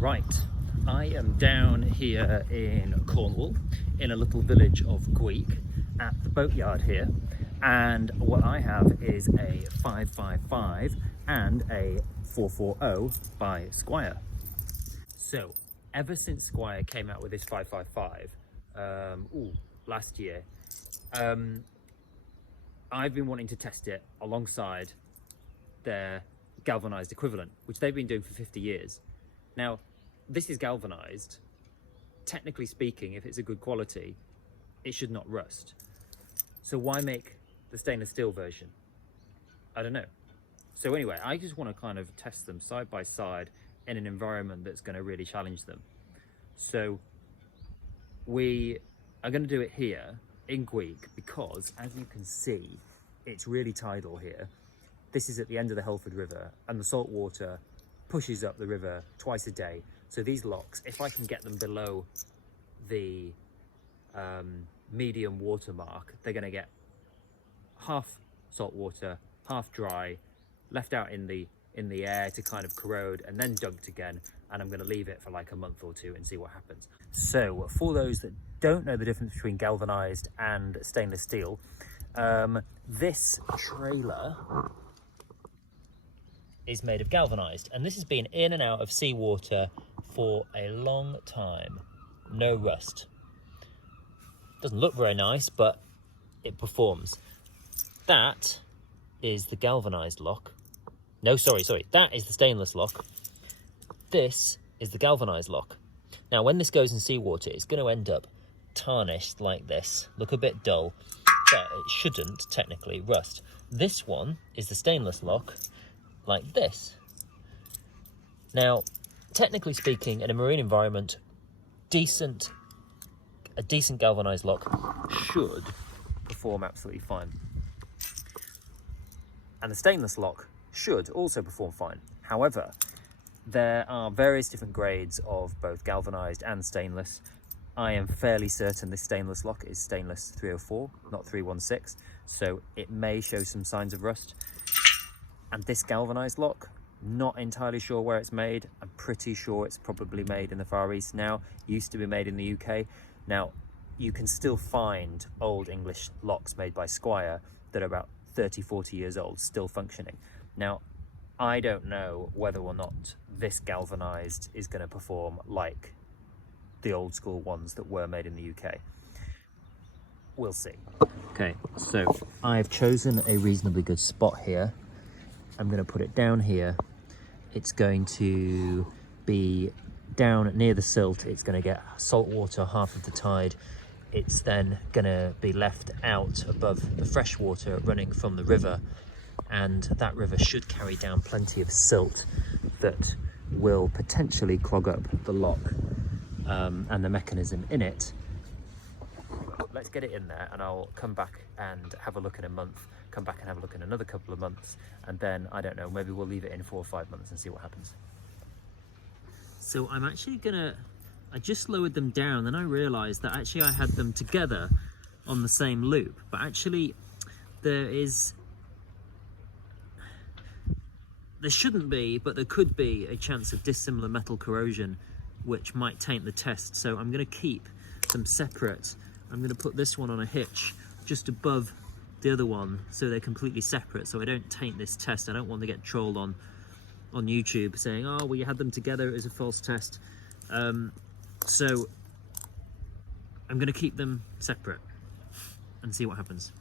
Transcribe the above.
Right, I am down here in Cornwall in a little village of Gweek at the boatyard here, and what I have is a 555 and a 440 by Squire. So ever since Squire came out with this 555 last year, I've been wanting to test it alongside their galvanized equivalent, which they've been doing for 50 years. Now, this is galvanized. Technically speaking, if it's a good quality, it should not rust. So why make the stainless steel version? I don't know. So anyway, I just want to kind of test them side by side in an environment that's going to really challenge them. So we are going to do it here in Gweek because, as you can see, it's really tidal here. This is at the end of the Helford River, and the salt water pushes up the river twice a day. So these locks, if I can get them below the medium water mark, they're going to get half salt water, half dry, left out in the air to kind of corrode, and then dunked again. And I'm going to leave it for like a month or two and see what happens. So for those that don't know the difference between galvanized and stainless steel, this trailer is made of galvanized, and this has been in and out of seawater for a long time. No rust. Doesn't look very nice, but it performs. That is the galvanized lock. No, sorry, that is the stainless lock. This is the galvanized lock. Now, when this goes in seawater, it's going to end up tarnished like this, look a bit dull, but it shouldn't technically rust. This one is the stainless lock, like this. Now, technically speaking, in a marine environment, a decent galvanized lock should perform absolutely fine. And the stainless lock should also perform fine. However, there are various different grades of both galvanized and stainless. I am fairly certain this stainless lock is stainless 304, not 316, so it may show some signs of rust. And this galvanized lock, not entirely sure where it's made. I'm pretty sure it's probably made in the Far East now. Used to be made in the UK. Now, you can still find old English locks made by Squire that are about 30, 40 years old, still functioning. Now, I don't know whether or not this galvanized is going to perform like the old school ones that were made in the UK. We'll see. Okay, so I've chosen a reasonably good spot here. I'm going to put it down here. It's going to be down near the silt. It's going to get salt water half of the tide. It's then going to be left out above the fresh water running from the river, and that river should carry down plenty of silt that will potentially clog up the lock and the mechanism in it. Let's get it in there, and I'll come back and have a look in a month, come back and have a look in another couple of months, and then, I don't know, maybe we'll leave it in 4 or 5 months and see what happens. So I'm actually I just lowered them down, and I realized that actually I had them together on the same loop, but actually there shouldn't be, but there could be a chance of dissimilar metal corrosion which might taint the test. So I'm going to keep them separate. I'm going to put this one on a hitch just above the other one so they're completely separate, so I don't taint this test. I don't want to get trolled on YouTube saying, oh, well, you had them together, it was a false test. So I'm going to keep them separate and see what happens.